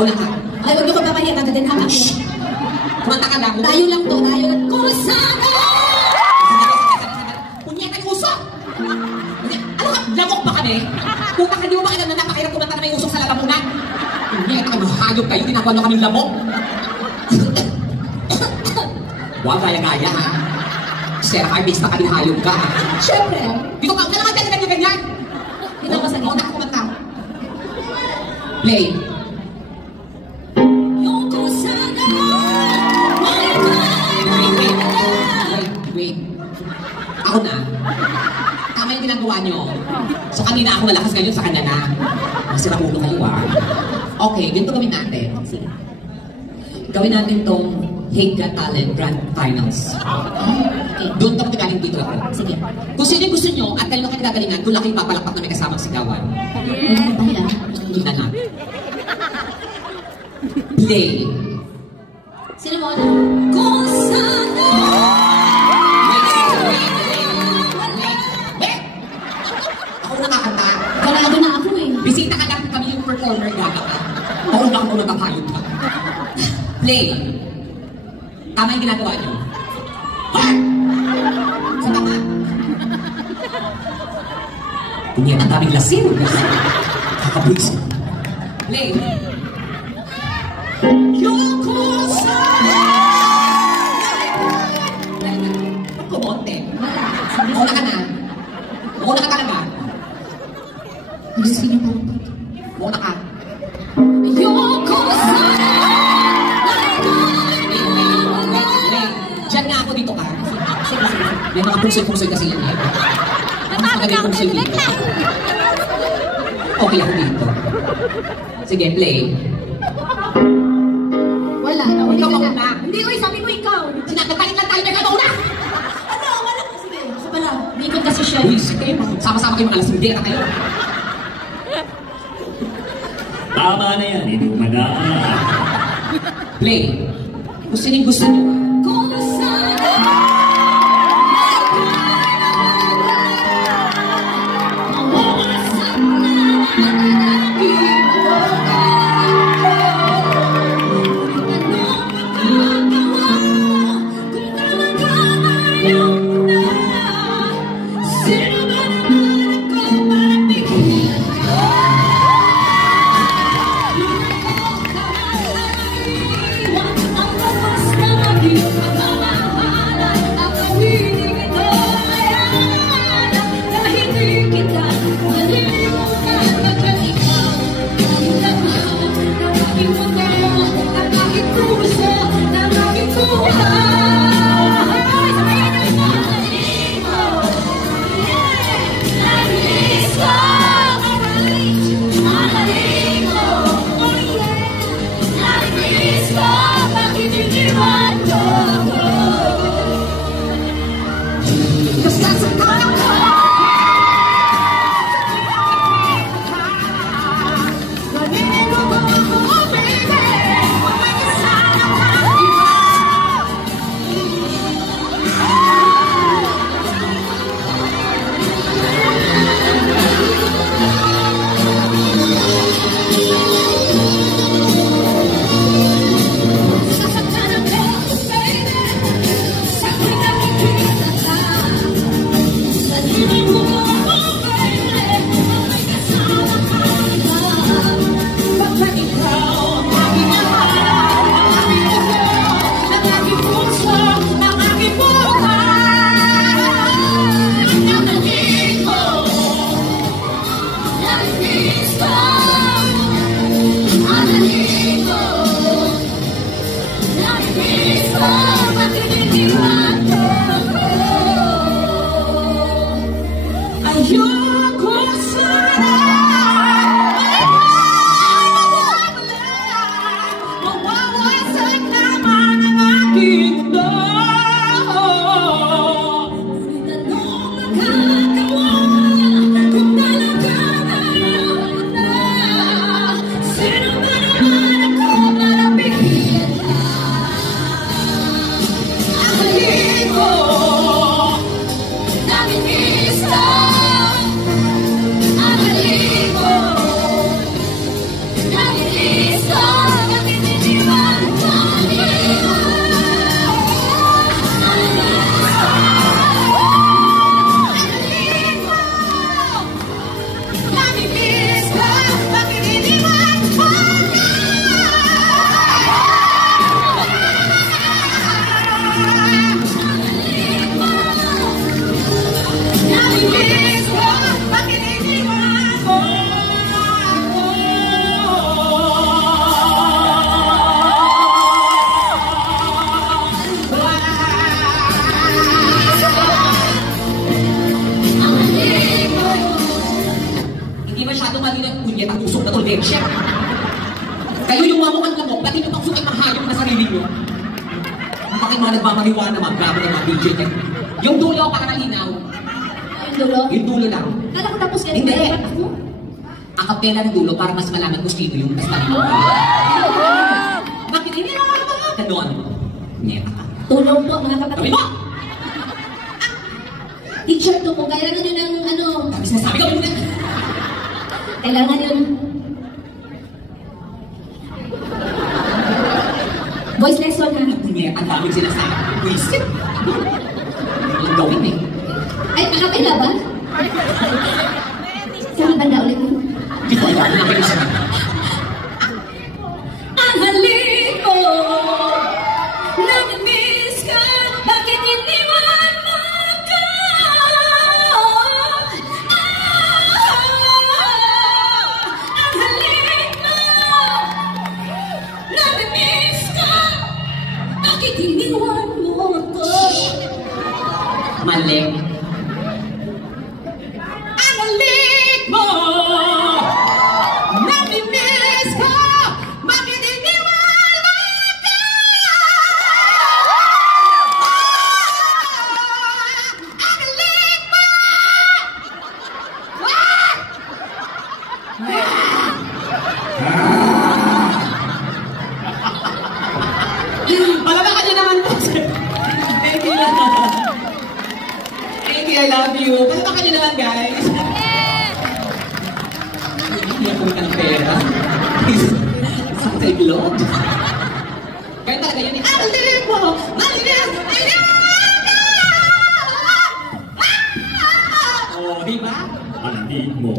Mauna ka. Ay, huwag niyo ko papahiya. Tagatin haka ko. Kumanta ka lang. Tayo lang to. Tayo lang. Kusana! Punyeta yung usok! Ano ka? Lamok ba kami? Puta ka, di mo ba alam na napakahirap kumanta na may usok sa lalamunan? Punyeta ka, hayop kayo. Tinagawa nyo kaming lamok. Huwag gaya-gaya ha. Sir, artista ka din, hayop ka ha. Siyempre. Dito ka, naman tayo ganyan-ganyan. Dito ka sa gitna. Mauna ka kumanta. Play. Yung kusana! Wait. Ako na. Tama yung ginagawa nyo. So kanina ako malakas ngayon sa kanya na. Masira ulo kayo ah. Okay, ganito gawin natin. Sige. Gawin natin tong Hate Got Talent Grand Finals. Okay. Doon tapos galing dito ako. Sige. Kung sino yung gusto nyo at kanino kayo nagagalingan, doon lang kayo papalakpak na may kasamang sigawan. Yeah. Bahala. Hindi na. Play. Sino mo na? Kusana! Ako nakakanta. Kalado na ako eh. Bisita ka lang kami yung performer, gaga ka. Mauna ako nagkakayod ka. Play. Tama yung ginagawa nyo. Heart! Sa tama. Kunyat, ang daming lasin. Kakabwis. Play. Yoko sa... Pagkumonte. Mauna ka na. Mauna ka talaga. Sino po? Mauna ka. Yoko sana! Diyan nga ako dito ka. May mga pungsel-pungsel kasi yan eh. Maganda yung pungsel dito. Okay ako dito. Sige, play. Wala. Ikaw mauna. Hindi, uy, sabi mo ikaw. Sinagkatalit lang tayo, may mauna! Ano? Wala. Sige, ako pala. Bikod kasi siya. Uy, sige, sama-sama kayo mga lasindera kayo. Tama na yan, hindi mo madaan. Play. Kung sino yung gusto nyo. Kung sana mawawasak na nalagin mo. Anong magagawa kung talagang ayaw mo na? Sino ba naman ako para bigyan ka? punyet ang usok na tolensya. Kayo yung mamukhang lamok, dati nyo pang sukat ng hayop na sarili nyo. Ang bakit mga nagmamaliwan naman, grabe ng mga DJ niya. Yung dulo, para malinaw. Yung dulo? Yung dulo lang. Kala ko tapos ka Hindi. dapat ako. Akapela ng dulo para mas malaman kung sino yung mas malinaw. Bakit hindi naman mga ganon? Neta ka. Tulong po mga Sabi kapatid. mo! Teacher to po, kailangan yun ng ano, Sabi sinasabi ko, hindi na. kailangan yun. Voice lesson ha. Punyet, ang daming sinasabi. Wisit. Walang gawin eh. Ay, akapela ba? Saan banda ulit mo? Hindi ko alam, nakita siya. Ang halik ko, namimiss ka, bakit iniwan mo ko? Ang halik mo, namimiss ka, bakit iniwan mo ko? Mali. Ang halik mo! Nami-miss ko! Bakit iniwan mo ko? Ang halik mo! Palamakan niyo naman po. Thank you. Thank you, I love you. Palamakan niyo naman, guys. Hindi ako ng pera. Sa taglog. Kaya talaga yun, alin mo, malinis, oh, di ba? Alin mo.